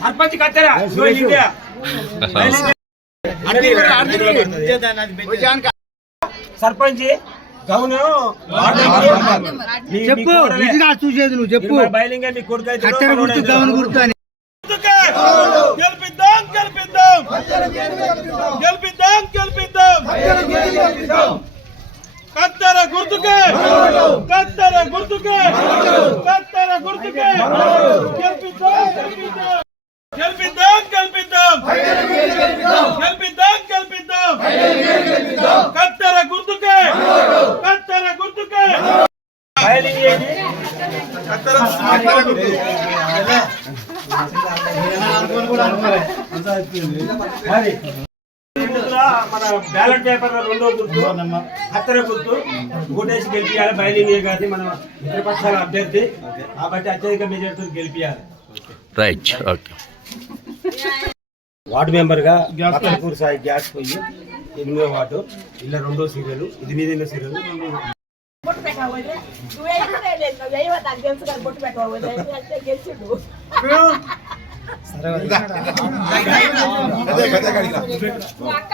సర్పంచ్ కత్తెర. సర్పంచ్ గౌను చెప్పు. చూసేది నువ్వు చెప్పు. బయలింగే మీ కొడుకు గుర్తు గుర్తు అని. గెలిపిద్దాం గెలిపిద్దాం. గెలిపిద్దాం గెలిపిద్దాం. కత్తెర గుర్తుకే! కత్తెర గుర్తుకే! కత్తెర గుర్తుకే. గెలిపిద్దాం గెలిపిద్దాం. గెలిపిద్దాం గెలిపిద్దాం. గెలిపిద్దాం కత్తెర గుర్తుకే. కత్తెర గుర్తుకే. బయలింగ్ ఏంటి మరి మన బ్యాలెట్ పేపర్ రెండో గుర్తు కత్తెర గుర్తు. ఓటేసి గెలిపియాలి బయలింగే గారిని మన మిత్రపక్షాల అభ్యర్థి. కాబట్టి అత్యధిక మెజార్టీతో గెలిపియాలి. రైట్ ఓకే వార్డు మెంబర్గా బత్తలపూర్ సాయి గ్యాస్ పోయి ఎనిమిదో వార్డు. ఇలా రెండో సీరియల్ ఇది మీద సీరియల్. బొట్టు పెట్టకపోతే నువ్వు నాకు తెలుసు కదా బొట్టు పెట్టకపోతే అంటే గెలిచిండు అక్క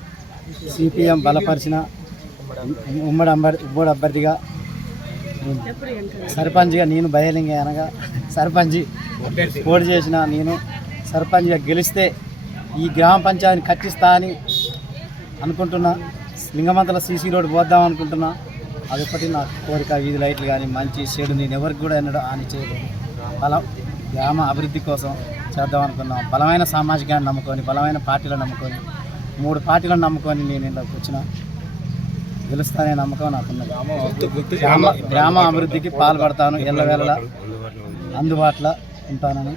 సిపిఎం బలపరిచిన ఉమ్మడి అంబర్ ఉమ్మడి అభ్యర్థిగా సర్పంచ్గా నేను బయలింగే అనగా సర్పంచ్ పోటీ చేసిన నేను సర్పంచ్గా గెలిస్తే ఈ గ్రామ పంచాయతీని కట్టిస్తా అని అనుకుంటున్నా. లింగమంతల సీసీ రోడ్ పోద్దాం అనుకుంటున్నా. అదొకటి నా కోరిక. వీధి లైట్లు కానీ మంచి చెడు నేను ఎవరికి కూడా ఎన్నడూ హాని చేయలేదు బలం గ్రామ అభివృద్ధి కోసం చేద్దాం అనుకున్నాం. బలమైన సామాజికాన్ని నమ్ముకొని బలమైన పార్టీలు నమ్ముకొని మూడు పార్టీలను నమ్ముకొని నేను ఇంట్లోకి వచ్చిన. గెలుస్తానే నమ్మకం నాకున్నది. గ్రామ గ్రామ అభివృద్ధికి పాల్పడతాను ఎల్లవేళలా. అందుబాటులో ఉంటానని.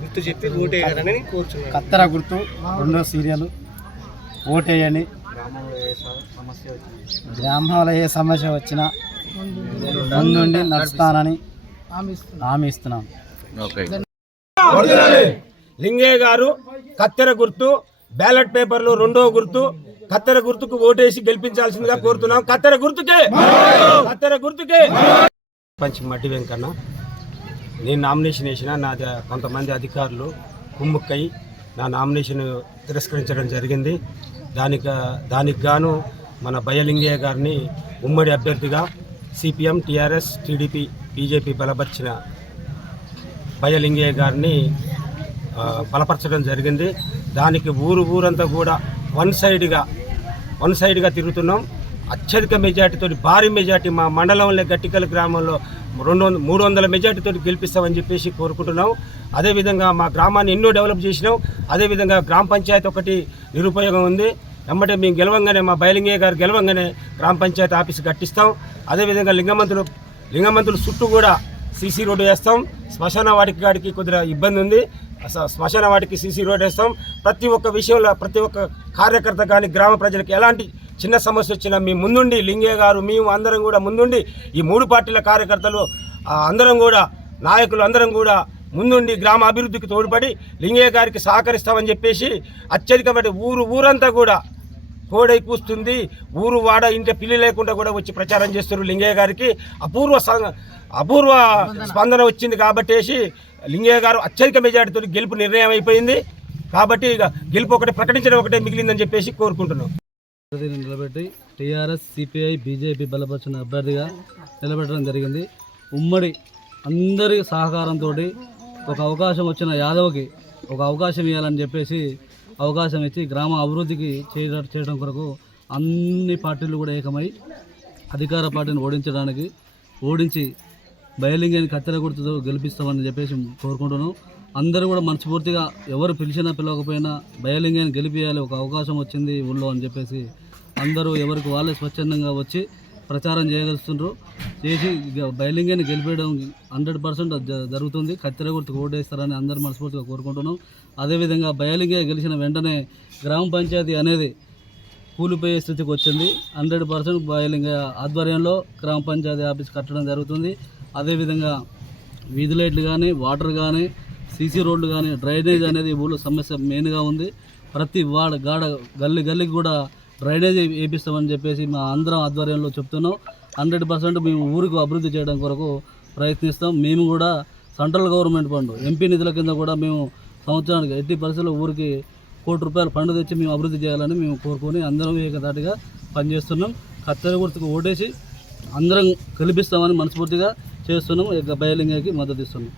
గుర్తు చెప్పి ఓటేయాలని కోరుచున్నాను కత్తెర గుర్తు రెండో సీరియల్. ఓటేయని. గ్రామంలో ఏ సమస్య వచ్చినా ముందుండి నడుస్తానని హామీ ఇస్తున్నాను లింగే లింగయ్య గారు కత్తెర గుర్తు బ్యాలెట్ పేపర్లు రెండో గుర్తు కత్తెర గుర్తుకు ఓటేసి గెలిపించాల్సిందిగా కోరుతున్నాం. కత్తెర గుర్తుకే! కత్తెర గుర్తుకే! పంచి మట్టి వెంకన్న నేను నామినేషన్ వేసిన నా ద- కొంతమంది అధికారులు కుమ్ముక్కై నా నామినేషన్ తిరస్కరించడం జరిగింది. దానికి దానికి గాను మన బయలింగయ్య గారిని ఉమ్మడి అభ్యర్థిగా సిపిఎం టిఆర్ఎస్ టీడీపీ బీజేపీ బలపరిచిన బయలింగయ్య గారిని బలపరచడం జరిగింది. దానికి ఊరు ఊరంతా కూడా వన్ సైడ్గా వన్ సైడ్గా తిరుగుతున్నాం. అత్యధిక మెజార్టీతో భారీ మెజార్టీ మా మండలంలో గట్టికల్ గ్రామంలో రెండు వందల మూడు వందల మెజార్టీతో గెలిపిస్తామని చెప్పేసి కోరుకుంటున్నాం. అదేవిధంగా మా గ్రామాన్ని ఎన్నో డెవలప్ చేసినాం. అదేవిధంగా గ్రామ పంచాయతీ ఒకటి నిరుపయోగం ఉంది. వెంబటే మేము గెలవంగానే మా బయలింగయ్య గారు గెలవంగానే గ్రామ పంచాయతీ ఆఫీస్ కట్టిస్తాం. అదేవిధంగా లింగమంతులు లింగమంతులు చుట్టూ కూడా సీసీ రోడ్డు వేస్తాం. శ్మశాన వాటికి గాడికి కొద్దిగా ఇబ్బంది ఉంది. శ్మశాన వాటికి సీసీ రోడ్ వేస్తాం. ప్రతి ఒక్క విషయంలో ప్రతి ఒక్క కార్యకర్త కానీ గ్రామ ప్రజలకు ఎలాంటి చిన్న సమస్య వచ్చినా మీ ముందుండి లింగే గారు మేము అందరం కూడా ముందుండి ఈ మూడు పార్టీల కార్యకర్తలు అందరం కూడా నాయకులు అందరం కూడా ముందుండి గ్రామ అభివృద్ధికి తోడ్పడి లింగయ్య గారికి సహకరిస్తామని చెప్పేసి అత్యధికమైన ఊరు ఊరంతా కూడా కోడై కూస్తుంది. ఊరు వాడ ఇంటి పిల్లి లేకుండా కూడా వచ్చి ప్రచారం చేస్తున్నారు లింగయ్య గారికి. అపూర్వ అపూర్వ స్పందన వచ్చింది కాబట్టేసి లింగయ్య గారు అత్యధిక మెజార్టీతో గెలుపు నిర్ణయం అయిపోయింది. కాబట్టి ఇక గెలుపు ఒకటి ప్రకటించడం ఒకటే మిగిలిందని చెప్పేసి కోరుకుంటున్నాం. నిలబెట్టి టీఆర్ఎస్ సిపిఐ బీజేపీ బలపరిచిన అభ్యర్థిగా నిలబెట్టడం జరిగింది. ఉమ్మడి అందరి సహకారంతో ఒక అవకాశం వచ్చిన యాదవ్కి ఒక అవకాశం ఇవ్వాలని చెప్పేసి అవకాశం ఇచ్చి గ్రామ అభివృద్ధికి చేయడం కొరకు అన్ని పార్టీలు కూడా ఏకమై అధికార పార్టీని ఓడించడానికి ఓడించి బయలింగని కత్తెర గుర్తుతో గెలిపిస్తామని చెప్పేసి కోరుకుంటున్నాం. అందరూ కూడా మనస్ఫూర్తిగా ఎవరు పిలిచినా పిలవకపోయినా బయలింగాన్ని గెలిపియాలి ఒక అవకాశం వచ్చింది ఊళ్ళో అని చెప్పేసి అందరూ ఎవరికి వాళ్ళే స్వచ్ఛందంగా వచ్చి ప్రచారం చేయగలుగుతుండ్రు చేసి బయలింగాన్ని బయలింగని గెలిపేయడం హండ్రెడ్ పర్సెంట్ జరుగుతుంది. కత్తెర గుర్తుకు ఓటేస్తారని అందరూ మనస్ఫూర్తిగా కోరుకుంటున్నాం. అదేవిధంగా బయలింగే గెలిచిన వెంటనే గ్రామ పంచాయతీ అనేది కూలిపోయే స్థితికి వచ్చింది. హండ్రెడ్ పర్సెంట్ బయలింగ ఆధ్వర్యంలో గ్రామ పంచాయతీ ఆఫీస్ కట్టడం జరుగుతుంది. అదేవిధంగా వీధి లైట్లు కానీ వాటర్ కానీ సీసీ రోడ్లు కానీ డ్రైనేజ్ అనేది ఊళ్ళో సమస్య మెయిన్గా ఉంది. ప్రతి వాడ గాడ గల్లీ గల్లీకి కూడా డ్రైనేజ్ వేపిస్తామని చెప్పేసి మా అందరం ఆధ్వర్యంలో చెప్తున్నాం. హండ్రెడ్ పర్సెంట్ మేము ఊరికి అభివృద్ధి చేయడం కొరకు ప్రయత్నిస్తాం. మేము కూడా సెంట్రల్ గవర్నమెంట్ ఫండ్ ఎంపీ నిధుల కింద కూడా మేము సంవత్సరానికి ఎట్టి పరిస్థితుల్లో ఊరికి కోటి రూపాయల ఫండ్ తెచ్చి మేము అభివృద్ధి చేయాలని మేము కోరుకొని అందరం ఏకదాటిగా పనిచేస్తున్నాం. కత్తెర గుర్తుకు ఓటేసి అందరం కల్పిస్తామని మనస్ఫూర్తిగా చేస్తున్నాము బయలింగకి మద్దతు ఇస్తున్నాం.